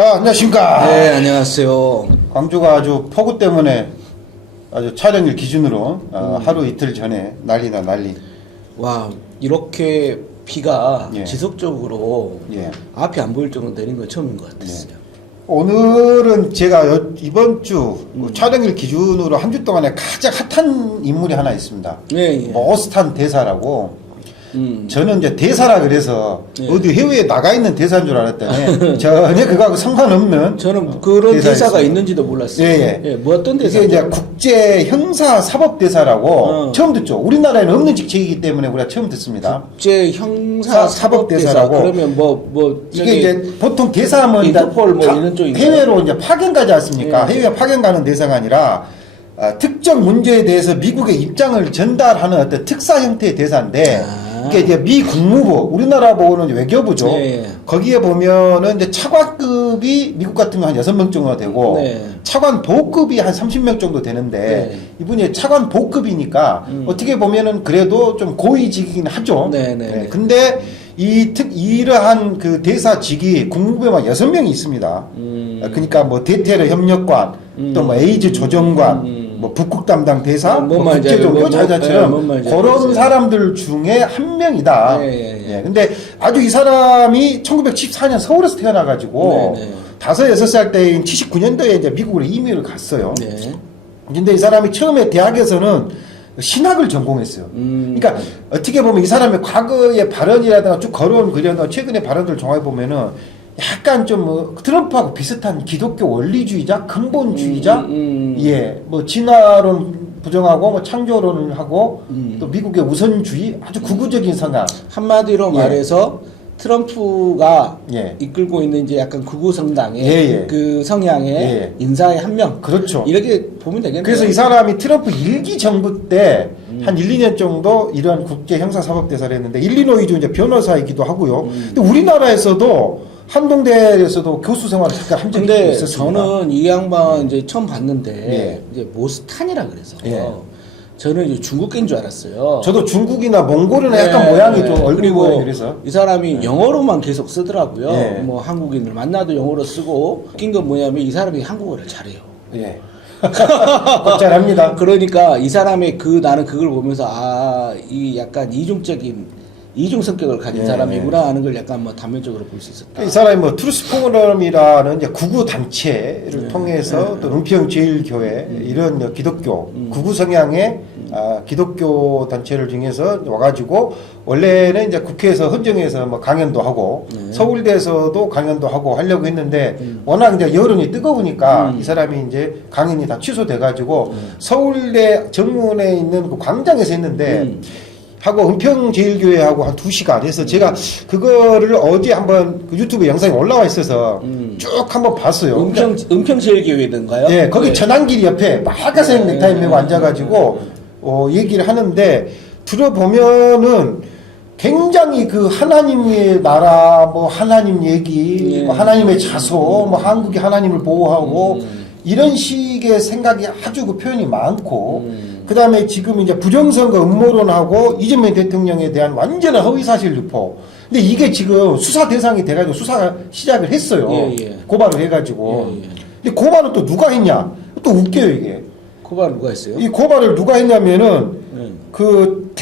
안녕하십니까. 네, 안녕하세요. 광주가 아주 폭우 때문에 아주 촬영일 기준으로 하루 이틀 전에 난리나 난리. 와, 이렇게 비가 예. 지속적으로 예. 앞이 안 보일 정도로 내린 건 처음인 것 같았어요. 오늘은 제가 이번 주 촬영일 기준으로 한 주 동안에 가장 핫한 인물이 하나 있습니다. 예, 예. 뭐 어스탄 대사라고. 음. 저는 이제 대사라 그래서 예. 어디 해외에 나가 있는 대사인 줄 알았더니 전혀 그거하고 상관없는 저는 그런 대사가 대사였어요. 있는지도 몰랐어요. 예. 뭐 어떤 이게 대사죠? 이제 국제 형사 사법 대사라고 처음 듣죠. 우리나라에는 없는 직책이기 때문에 우리가 처음 듣습니다. 국제 형사 사법 대사. 사법대사라고. 그러면 뭐 이게 이제 보통 대사하면 인터폴 뭐 이런 쪽인가요? 해외로 이제 파견 가지 않습니까? 예. 해외 파견 가는 대사가 아니라 특정 문제에 대해서 미국의 입장을 전달하는 어떤 특사 형태의 대사인데 이게 이제 미 국무부, 우리나라 보고는 외교부죠. 예. 거기에 보면은 이제 차관급이 미국 같으면 한 6명 정도 되고 네. 차관 보급이 한 30명 정도 되는데 네. 이분이 차관 보급이니까 어떻게 보면은 그래도 좀 고위직이긴 하죠. 네, 네, 네. 근데 이러한 그 대사직이 국무부에만 6명이 있습니다. 그러니까 뭐 대테러 협력관, 또 뭐 에이즈 조정관, 뭐 북극 담당 대사, 뭔 뭐 말인지 국제종교 알죠. 자자처럼 뭔 말인지 그런 알겠어요. 사람들 중에 한 명이다. 예. 근데 아주 이 사람이 1914년 서울에서 태어나가지고 네, 네. 5, 6살 때인 79년도에 이제 미국으로 이민을 갔어요. 네. 근데 이 사람이 처음에 대학에서는 신학을 전공했어요. 그러니까 어떻게 보면 이 사람의 과거의 발언이라든가 쭉 걸어온 그런 최근의 발언들 종합해 보면은 약간 좀 뭐 트럼프하고 비슷한 기독교 원리주의자, 근본주의자, 예, 뭐 진화론 부정하고 뭐 창조론을 하고 또 미국의 우선주의 아주 극우적인 성향. 한마디로 예. 말해서 트럼프가 예. 이끌고 있는 이제 약간 극우 성당의 예. 그 성향의 예. 인사의 한 명. 그렇죠. 이렇게 보면 되겠네요. 그래서 이 사람이 트럼프 1기 정부 때 한 1, 2년 정도 이런 국제 형사 사법 대사를 했는데 일리노이주 이제 변호사이기도 하고요. 근데 우리나라에서도 한동대에서도 교수 생활을 잠깐 한 적이 근데 있었습니다. 저는 이 양반 이제 처음 봤는데 예. 이제 모스탄이라 그래서 예. 저는 이제 중국계인 줄 알았어요. 저도 중국이나 몽골이나 약간 모양이 좀 얼굴 그리고 모양이 그래서 이 사람이 영어로만 계속 쓰더라고요. 예. 뭐 한국인을 만나도 영어로 쓰고 웃긴 건 뭐냐면 이 사람이 한국어를 잘해요. 예. 걱정합니다. 그러니까 이 사람의 나는 그걸 보면서 이 약간 이중 성격을 가진 예. 사람이구나 하는 걸 약간 뭐 단면적으로 볼 수 있었다. 이 사람이 뭐 트루스 포럼이라는 이제 구구 단체를 통해서 또 은평 제일교회 이런 기독교 구구 성향의 기독교 단체를 중에서 와가지고 원래는 이제 국회에서 헌정에서 뭐 강연도 하고 서울대에서도 강연도 하고 하려고 했는데 워낙 이제 여론이 뜨거우니까 이 사람이 이제 강연이 다 취소돼가지고 서울대 정문에 있는 그 광장에서 했는데. 하고 은평제일교회하고 한 2시간 해서 제가 그거를 어제 한번 그 유튜브 영상이 올라와 있어서 쭉 한번 봤어요. 은평제일교회든가요? 예, 거기 네. 전환길 옆에 빨간색 넥타이 메고 앉아가지고 얘기를 하는데 들어보면은 굉장히 그 하나님의 나라, 뭐 하나님 얘기, 뭐 하나님의 자소, 뭐 한국이 하나님을 보호하고 이런 식의 생각이 아주 그 표현이 많고 그 다음에 지금 이제 부정선거 음모론하고 이재명 대통령에 대한 완전한 허위사실 유포. 근데 이게 지금 수사 대상이 돼가지고 수사가 시작을 했어요. 예. 고발을 해가지고. 예. 근데 고발은 또 누가 했냐? 또 웃겨요, 이게. 고발 누가 했어요? 이 고발을 누가 했냐면은 그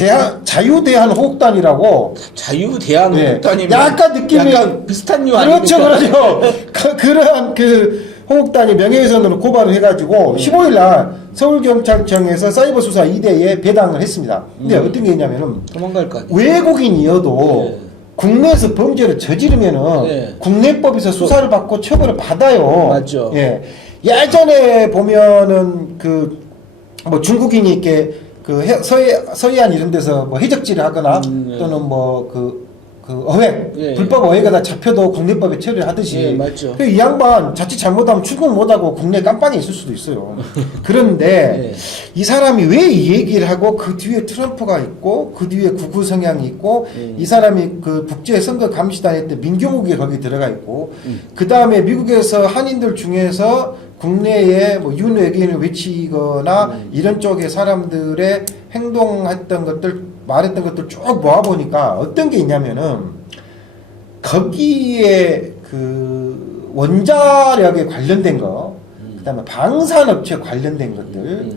자유대한호국단이라고 자유대한민국단이면 약간 느낌이 약간 비슷한 류 그렇죠, 아닙니까? 그렇죠. 그러한 그 호국단이 명예훼손으로 고발을 해가지고 15일 날 서울경찰청에서 사이버 수사 2대에 배당을 했습니다. 근데 어떤 게 있냐면은 도망갈 거 아니에요. 외국인이어도 예. 국내에서 범죄를 저지르면은 예. 국내법에서 수사를 받고 처벌을 받아요. 맞죠. 예. 예전에 보면은 뭐 중국인이 이렇게 서해안 이런 데서 뭐 해적질을 하거나 또는 뭐 어획, 예. 불법 어획에다 잡혀도 국내법에 처리를 하듯이. 예, 맞죠. 이 양반 자칫 잘못하면 출국 못하고 국내 깜빵에 있을 수도 있어요. 그런데 예. 이 사람이 왜 이 얘기를 하고 그 뒤에 트럼프가 있고 그 뒤에 극우 성향이 있고 이 사람이 그 국제 선거 감시단에 때 민경욱이 거기 들어가 있고 그 다음에 미국에서 한인들 중에서 국내에 뭐 윤 외계인을 외치거나 이런 쪽의 사람들의 행동했던 것들 말했던 것들 쭉 모아보니까 어떤 게 있냐면은 거기에 그 원자력에 관련된 거, 그다음에 방산업체 관련된 것들,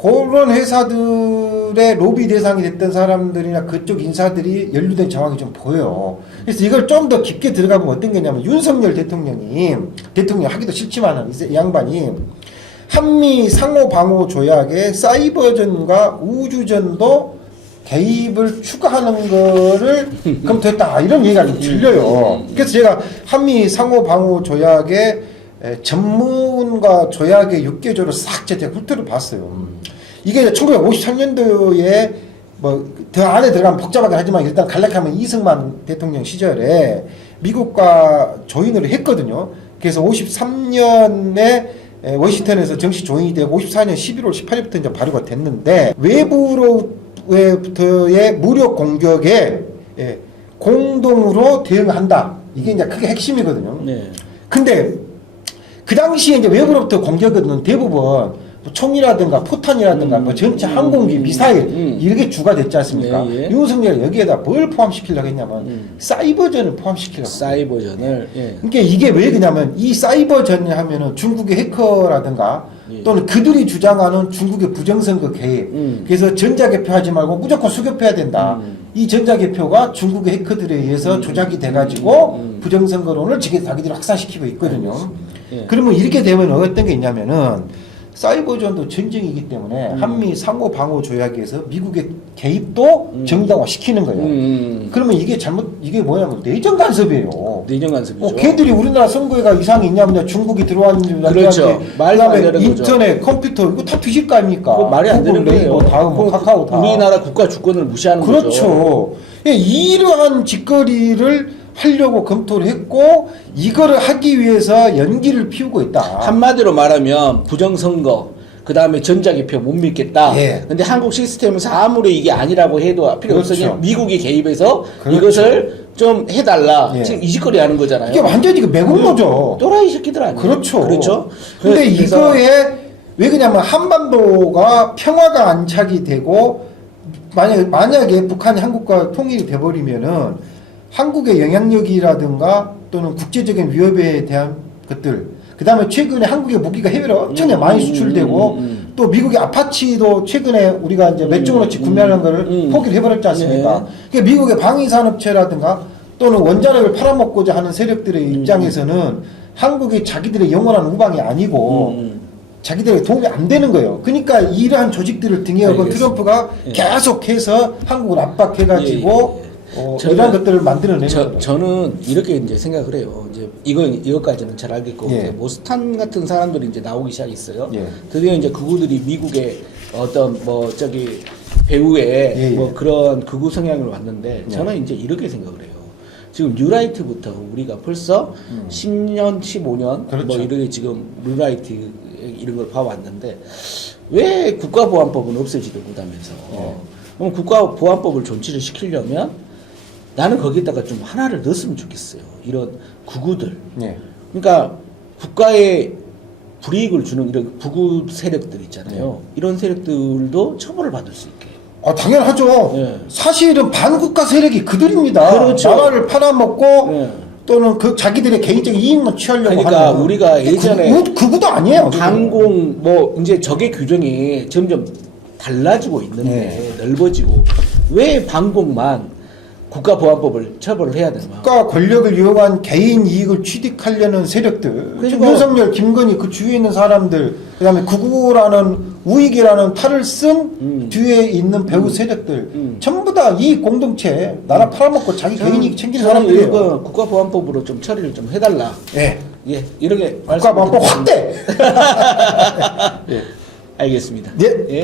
그런 회사들의 로비 대상이 됐던 사람들이나 그쪽 인사들이 연루된 정황이 좀 보여요. 그래서 이걸 좀 더 깊게 들어가보면 어떤 게냐면 윤석열 대통령이 대통령 하기도 싫지만 이 양반이 한미 상호 방호 조약의 사이버전과 우주전도 개입을 추가하는 거를 검토했다 이런 얘기가 좀 들려요. 그래서 제가 한미 상호 방호 조약의 전문과 조약의 6개조를 싹 제가 훑어를 봤어요. 이게 1953년도에 뭐 더 안에 들어가면 복잡하긴 하지만 일단 간략하면 이승만 대통령 시절에 미국과 조인을 했거든요. 그래서 53년에 워싱턴에서 정식 조인이 되고 54년 11월 18일부터 이제 발효가 됐는데 외부로부터의 무력 공격에 공동으로 대응한다. 이게 이제 크게 핵심이거든요. 네. 근데 그 당시에 이제 외부로부터 공격은 대부분 뭐 총이라든가 포탄이라든가 뭐 전체 항공기, 미사일 이렇게 주가 됐지 않습니까? 네, 예. 윤석열이 여기에다 뭘 포함시키려고 했냐면 사이버전을 포함시키려고. 사이버전을. 예. 그러니까 이게 왜 그러냐면 이 사이버전이 하면은 중국의 해커라든가 예. 또는 그들이 주장하는 중국의 부정선거 개입. 그래서 전자개표하지 말고 무조건 수개표해야 된다. 이 전자개표가 중국의 해커들에 의해서 조작이 돼가지고 부정선거론을 자기들이 확산시키고 있거든요. 예. 그러면 이렇게 되면 어떤 게 있냐면은 사이버전도 전쟁이기 때문에 한미 상호 방호 조약에서 미국의 개입도 정당화 시키는 거예요. 그러면 이게 뭐냐면 내정 간섭이에요. 내정 간섭이죠. 걔들이 우리나라 선거에가 이상이 있냐면 중국이 들어왔는지 그렇죠. 말도 안 되는 거죠. 인터넷, 컴퓨터 이거 다 뒤질 거 아닙니까? 그거 말이 안 되는 구글, 네이버, 거예요. 다음 뭐 카카오 다. 우리나라 국가 주권을 무시하는 거죠. 그렇죠. 이러한 짓거리를 하려고 검토를 했고 이거를 하기 위해서 연기를 피우고 있다. 한마디로 말하면 부정선거, 그 다음에 전자개표 못 믿겠다. 예. 근데 한국 시스템에서 아무리 이게 아니라고 해도 필요 그렇죠. 없으니 미국이 개입해서 그렇죠. 이것을 좀 해달라. 예. 지금 이 짓거리 하는 거잖아요. 이게 완전히 그 매국노죠. 또라이 새끼들 아니에요? 그렇죠. 그렇죠. 근데 그래서 이거에 왜 그러냐면 한반도가 평화가 안착이 되고 만약에 북한이 한국과 통일이 돼버리면은 한국의 영향력이라든가 또는 국제적인 위협에 대한 것들 그 다음에 최근에 한국의 무기가 해외로 엄청나게 많이 수출되고 또 미국의 아파치도 최근에 우리가 이제 몇 조 원어치 구매하는 거를 포기를 해버렸지 않습니까? 네. 그러니까 미국의 방위산업체라든가 또는 원자력을 팔아먹고자 하는 세력들의 입장에서는 한국이 자기들의 영원한 우방이 아니고 자기들에게 도움이 안 되는 거예요. 그러니까 이러한 조직들을 등에 업은 알겠습니다. 트럼프가 예. 계속해서 한국을 압박해가지고 이러한 것들을 만들어내는 거죠. 저는 이렇게 이제 생각을 해요. 이제 이것까지는 잘 알겠고 예. 이제 모스탄 같은 사람들이 이제 나오기 시작했어요. 예. 드디어 이제 그구들이 미국의 어떤 뭐 저기 배우의 예, 예. 뭐 그런 극우 성향을 왔는데 예. 저는 이제 이렇게 생각을 해요. 지금 뉴라이트부터 우리가 벌써 10년, 15년 그렇죠. 뭐 이렇게 지금 뉴라이트 이런 걸 봐왔는데 왜 국가보안법은 없애지도 못하면서 그럼 국가보안법을 존치를 시키려면 나는 거기다가 좀 하나를 넣었으면 좋겠어요. 이런 구구들. 예. 그러니까 국가에 불이익을 주는 이런 부구 세력들 있잖아요. 이런 세력들도 처벌을 받을 수 있게. 당연하죠. 예. 사실은 반국가 세력이 그들입니다. 그렇죠. 나라를 팔아먹고 예. 또는 그 자기들의 개인적인 이익만 취하려고 그러니까 하는. 우리가 예전에 그구도 아니에요. 항공 뭐 이제 적의 규정이 점점 달라지고 있는데 넓어지고 왜 방공만 국가보안법을 처벌을 해야 되나? 국가 권력을 이용한 개인 이익을 취득하려는 세력들. 그리고- 지금 윤석열, 김건희 그 주위에 있는 사람들, 그다음에 구구라는 우익이라는 탈을 쓴 뒤에 있는 배우 세력들, 전부 다 이 공동체 나라 팔아먹고 자기 개인 이익 챙기는 저는 사람들이에요. 이거 국가보안법으로 좀 처리를 좀 해달라. 예. 예, 이렇게 국가보안법 말씀드리겠습니다. 확대. 알겠습니다. 예. 예.